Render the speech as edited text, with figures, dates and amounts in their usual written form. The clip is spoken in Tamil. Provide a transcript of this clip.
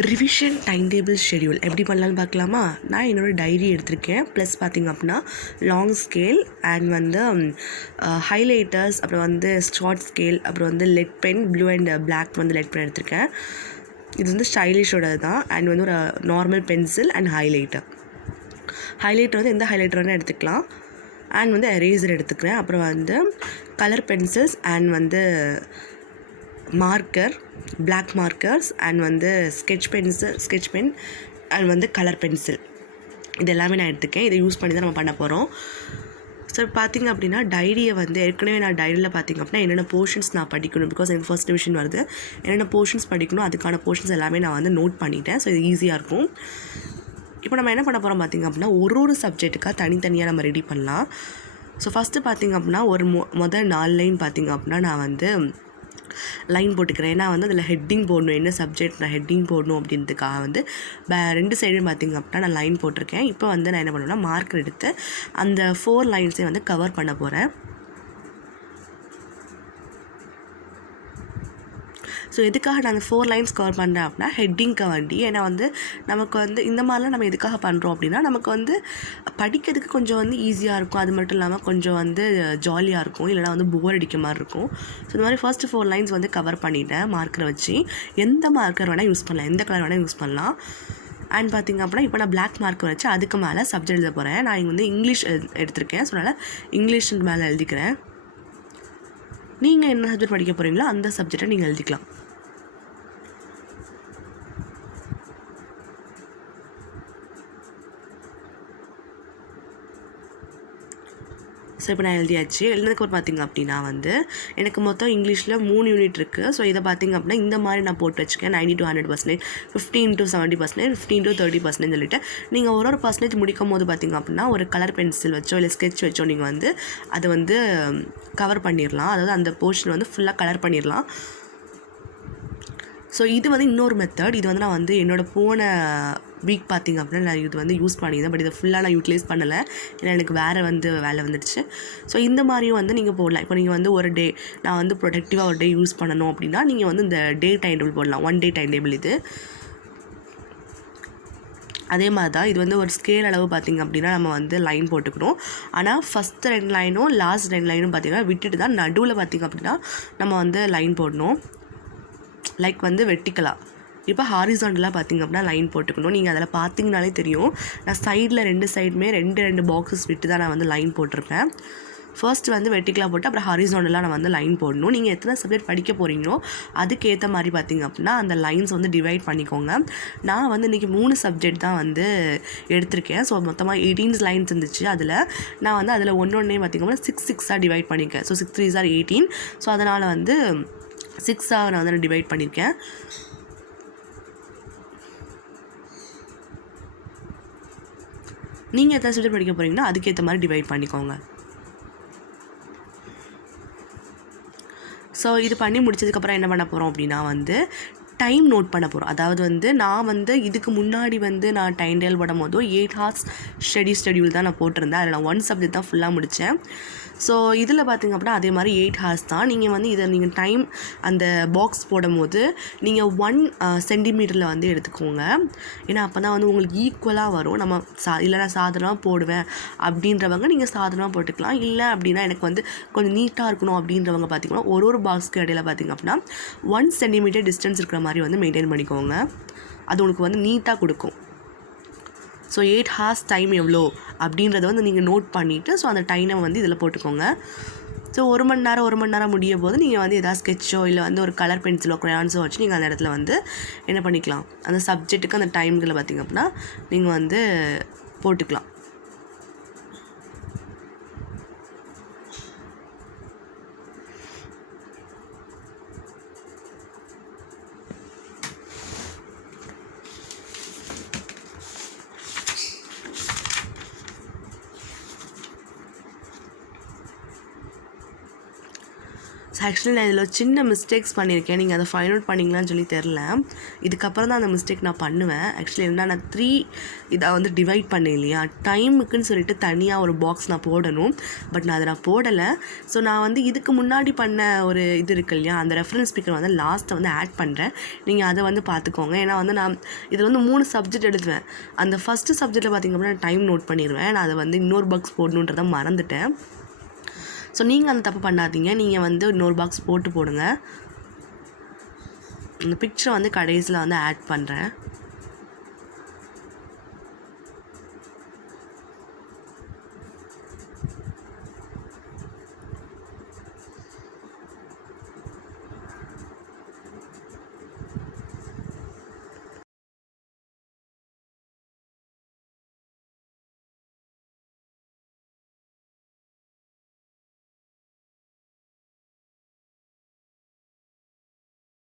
ரிவிஷன் டைம் டேபிள் ஷெடியூல் எப்படி பண்ணலான்னு பார்க்கலாமா? நான் என்னோடய டைரி எடுத்திருக்கேன். ப்ளஸ் பார்த்திங்க அப்படின்னா லாங் ஸ்கேல் அண்ட் வந்து ஹைலைட்டர்ஸ், அப்புறம் வந்து ஷார்ட் ஸ்கேல், அப்புறம் வந்து lead pen, blue and black வந்து லெட் பென் எடுத்திருக்கேன். இது வந்து ஸ்டைலிஷோட தான். அண்ட் வந்து ஒரு நார்மல் பென்சில் அண்ட் ஹைலைட்டர் வந்து எந்த ஹைலைட்டர் வேணால் எடுத்துக்கலாம். அண்ட் வந்து எரேசர் எடுத்துக்கிறேன். அப்புறம் வந்து கலர் பென்சில்ஸ் அண்ட் வந்து மார்க்கர், பிளாக் மார்க்கர்ஸ் அண்ட் வந்து ஸ்கெட்ச் பென் அண்ட் வந்து கலர் பென்சில், இது எல்லாமே நான் எடுத்துக்கேன். இதை யூஸ் பண்ணி தான் நம்ம பண்ண போகிறோம். ஸோ பார்த்திங்க அப்படின்னா டைரியை வந்து ஏற்கனவே நான் டைரியில் பார்த்திங்க அப்படின்னா என்னென்ன போர்ஷன்ஸ் நான் படிக்கணும், பிகாஸ் எனக்கு ஃபர்ஸ்ட் டிவிஷன் வருது, என்னென்ன போர்ஷன்ஸ் படிக்கணும் அதுக்கான போர்ஷன்ஸ் எல்லாமே நான் வந்து நோட் பண்ணிட்டேன். ஸோ இது ஈஸியாக இருக்கும். இப்போ நம்ம என்ன பண்ண போகிறோம் பார்த்திங்க அப்படின்னா ஒரு சப்ஜெக்ட்டுக்காக தனித்தனியாக நம்ம ரெடி பண்ணலாம். ஸோ ஃபஸ்ட்டு பார்த்திங்க அப்படின்னா ஒரு முதல் 4 லைன் பார்த்திங்க அப்படின்னா நான் வந்து லைன் போட்டுக்கிறேன். ஏன்னா வந்து அதில் ஹெட்டிங் போடணும், என்ன சப்ஜெக்ட் நான் ஹெட்டிங் போடணும் அப்படின்றதுக்காக வந்து 2 சைடும் பார்த்திங்க அப்படின்னா நான் லைன் போட்டிருக்கேன். இப்போ வந்து நான் என்ன பண்ணுவேன்னா மார்க்கர் எடுத்து அந்த 4 லைன்ஸையும் வந்து கவர் பண்ண போகிறேன். ஸோ எதுக்காக நான் அந்த 4 லைன்ஸ் கவர் பண்ணுறேன் அப்படின்னா ஹெட்டிங்க்கு வேண்டி. ஏன்னா வந்து நமக்கு வந்து இந்த மாதிரிலாம் நம்ம எதுக்காக பண்ணுறோம் அப்படின்னா நமக்கு வந்து படிக்கிறதுக்கு கொஞ்சம் வந்து ஈஸியாக இருக்கும். அது மட்டும் இல்லாமல் கொஞ்சம் வந்து ஜாலியாக இருக்கும், இல்லைனா வந்து போர் அடிக்க மாதிரி இருக்கும். ஸோ இந்த மாதிரி ஃபர்ஸ்ட் 4 லைன்ஸ் வந்து கவர் பண்ணிவிட்டேன் மார்க்கரை வச்சு. எந்த மார்க்கர் வேணால் யூஸ் பண்ணலாம், எந்த கலர் வேணால் யூஸ் பண்ணலாம். அண்ட் பார்த்திங்க அப்படின்னா இப்போ நான் பிளாக் மார்க்கர் வச்சு அதுக்கு மேலே சப்ஜெக்ட் எழுத போகிறேன். நான் இங்கே வந்து இங்கிலீஷ் எடுத்திருக்கேன். ஸோ அதனால் இங்கிலீஷ் மேலே எழுதிக்கிறேன். நீங்கள் என்ன சப்ஜெக்ட் படிக்க போகிறீங்களோ அந்த சப்ஜெக்டை நீங்கள் எழுதிக்கலாம். ஸோ இப்போ நான் எழுதியாச்சு. எழுதுனதுக்கு பார்த்திங்க அப்படின்னா வந்து எனக்கு மொத்தம் இங்கிலீஷில் 3 யூனிட் இருக்குது. ஸோ இதை பார்த்திங்க அப்படின்னா இந்த மாதிரி நான் போட்டு வச்சுக்கேன். 90 to 100%, 15 to 70%, 15 to 30% சொல்லிட்டு நீங்கள் ஒரு பர்சன்டேஜ் முடிக்கும் போது பார்த்திங்க அப்படின்னா ஒரு கலர் பென்சில் வச்சோ இல்லை ஸ்கெட்ச் வச்சோ நீங்கள் வந்து அதை வந்து கவர் பண்ணிடலாம். அதாவது அந்த போர்ஷன் வந்து ஃபுல்லாக கலர் பண்ணிடலாம். ஸோ இது வந்து இன்னொரு மெத்தட். இது வந்து நான் வந்து என்னோடய போன வீக் பார்த்திங்க அப்படின்னா நான் இது வந்து யூஸ் பண்ணியிருந்தேன். பட் இதை ஃபுல்லாக நான் யூட்டிலைஸ் பண்ணலை, ஏன்னா எனக்கு வேறு வந்து வேலை வந்துடுச்சு. ஸோ இந்த மாதிரியும் வந்து நீங்கள் போடலாம். இப்போ நீங்கள் வந்து ஒரு டே நான் வந்து ப்ரொடக்டிவாக ஒரு டே யூஸ் பண்ணணும் அப்படின்னா நீங்கள் வந்து இந்த டே டைம் டேபிள் போடலாம். 1 டே டைம் டேபிள் இது. அதே மாதிரி தான் இது வந்து ஒரு ஸ்கேல் அளவு பார்த்திங்க அப்படின்னா நம்ம வந்து லைன் போட்டுக்கணும். ஆனால் ஃபஸ்ட்டு 2 லைனும் லாஸ்ட் 2 லைனும் பார்த்திங்கன்னா விட்டுட்டு தான் நடுவில் பார்த்திங்க அப்படின்னா நம்ம வந்து லைன் போடணும். லைக் வந்து வெர்டிக்கலாக. இப்போ ஹாரிசாண்டலாக பார்த்திங்க அப்படின்னா லைன் போட்டுக்கணும். நீங்கள் அதில் பார்த்திங்கனாலே தெரியும், நான் சைடில் 2 சைடுமே 2 பாக்ஸஸ் விட்டு தான் நான் வந்து லைன் போட்டிருப்பேன். ஃபர்ஸ்ட் வந்து வெர்டிக்கலாக போட்டு அப்புறம் ஹாரிசாண்டலாக நான் வந்து லைன் போடணும். நீங்கள் எத்தனை சப்ஜெக்ட் படிக்க போகிறீங்களோ அதுக்கேற்ற மாதிரி பார்த்திங்க அப்படின்னா அந்த லைன்ஸ் வந்து டிவைட் பண்ணிக்கோங்க. நான் வந்து இன்றைக்கி 3 சப்ஜெக்ட் தான் வந்து எடுத்திருக்கேன். ஸோ மொத்தமாக 18 லைன்ஸ் இருந்துச்சு. அதில் நான் வந்து அதில் ஒன்றே பார்த்திங்க அப்படின்னா 6 டிவைட் பண்ணியிருக்கேன். So 6 3s are 18. ஸோ அதனால் வந்து 6ஆக நான் வந்து டிவைட் பண்ணியிருக்கேன். நீங்கள் எத்தனை சப்ஜெக்ட் படிக்க போகிறீங்கன்னா அதுக்கேற்ற மாதிரி டிவைட் பண்ணிக்கோங்க. ஸோ இது பண்ணி முடிச்சதுக்கப்புறம் என்ன பண்ண போகிறோம் அப்படின்னா வந்து டைம் நோட் பண்ண போகிறோம். அதாவது வந்து நான் வந்து இதுக்கு முன்னாடி வந்து நான் டைம் டேபிள் போடும் போதும் 8 hours ஷெடியூல் தான் நான் போட்டிருந்தேன். அதில் நான் 1 சப்ஜெக்ட் தான் ஃபுல்லாக முடித்தேன். ஸோ இதில் பார்த்திங்க அப்படின்னா அதே மாதிரி 8 hours தான். நீங்கள் வந்து இதை நீங்கள் டைம் அந்த பாக்ஸ் போடும் போது நீங்கள் 1 சென்டிமீட்டரில் வந்து எடுத்துக்கோங்க. ஏன்னா அப்போ தான் வந்து உங்களுக்கு ஈக்குவலாக வரும். நம்ம இல்லை நான் சாதாரணமாக போடுவேன் அப்படின்றவங்க நீங்கள் சாதாரணமாக போட்டுக்கலாம். இல்லை அப்படின்னா எனக்கு வந்து கொஞ்சம் நீட்டாக இருக்கணும் அப்படின்றவங்க பார்த்திங்கன்னா ஒரு பாக்ஸ்க்கு இடையில பார்த்திங்க அப்படின்னா 1 சென்டிமீட்டர் டிஸ்டன்ஸ் இருக்கிற மாதிரி வந்து மெயின்டைன் பண்ணிக்கோங்க. அது உங்களுக்கு வந்து நீட்டாக கொடுக்கும். ஸோ 8 hours டைம் எவ்வளோ அப்படின்றத வந்து நீங்கள் நோட் பண்ணிவிட்டு ஸோ அந்த டைமை வந்து இதில் போட்டுக்கோங்க. ஸோ 1 மணி நேரம் முடியும் போது நீங்கள் வந்து எதாவது ஸ்கெட்சோ இல்லை வந்து ஒரு கலர் பென்சிலோ க்ரையான்ஸோ வச்சு நீங்கள் அந்த இடத்துல வந்து என்ன பண்ணிக்கலாம், அந்த சப்ஜெக்ட்டுக்கு அந்த டைம்களை பார்த்திங்க அப்படின்னா நீங்கள் வந்து போட்டுக்கலாம். ஆக்சுவலி நான் இதில் சின்ன மிஸ்டேக்ஸ் பண்ணியிருக்கேன். நீங்கள் அதை ஃபைண்ட் அவுட் பண்ணிங்களான்னு சொல்லி தெரில. இதுக்கப்புறம் தான் அந்த மிஸ்டேக் நான் பண்ணுவேன். ஆக்சுவலி என்ன, நான் 3 இதை வந்து டிவைட் பண்ணேன் இல்லையா, டைமுக்குன்னு சொல்லிட்டு தனியாக ஒரு பாக்ஸ் நான் போடணும். பட் நான் அதை போடலை. ஸோ நான் வந்து இதுக்கு முன்னாடி பண்ண ஒரு இது இருக்கு இல்லையா, அந்த ரெஃபரன்ஸ் ஸ்பீக்கர் வந்து லாஸ்ட்டை வந்து ஆட் பண்ணுறேன். நீங்கள் அதை வந்து பார்த்துக்கோங்க. ஏன்னா வந்து நான் இதில் வந்து 3 சப்ஜெக்ட் எழுதுவேன். அந்த ஃபஸ்ட்டு சப்ஜெக்ட்டில் பார்த்திங்க அப்படின்னா நான் டைம் நோட் பண்ணிடுவேன். நான் அதை வந்து இன்னொரு பாக்ஸ் போடணுன்றதை மறந்துட்டேன். ஸோ நீங்கள் அந்த தப்பு பண்ணாதீங்க. நீங்கள் வந்து இன்னொரு பாக்ஸ் போடுங்க. இந்த பிக்சரை வந்து கடைசியில் வந்து ஆட் பண்ணுறேன்.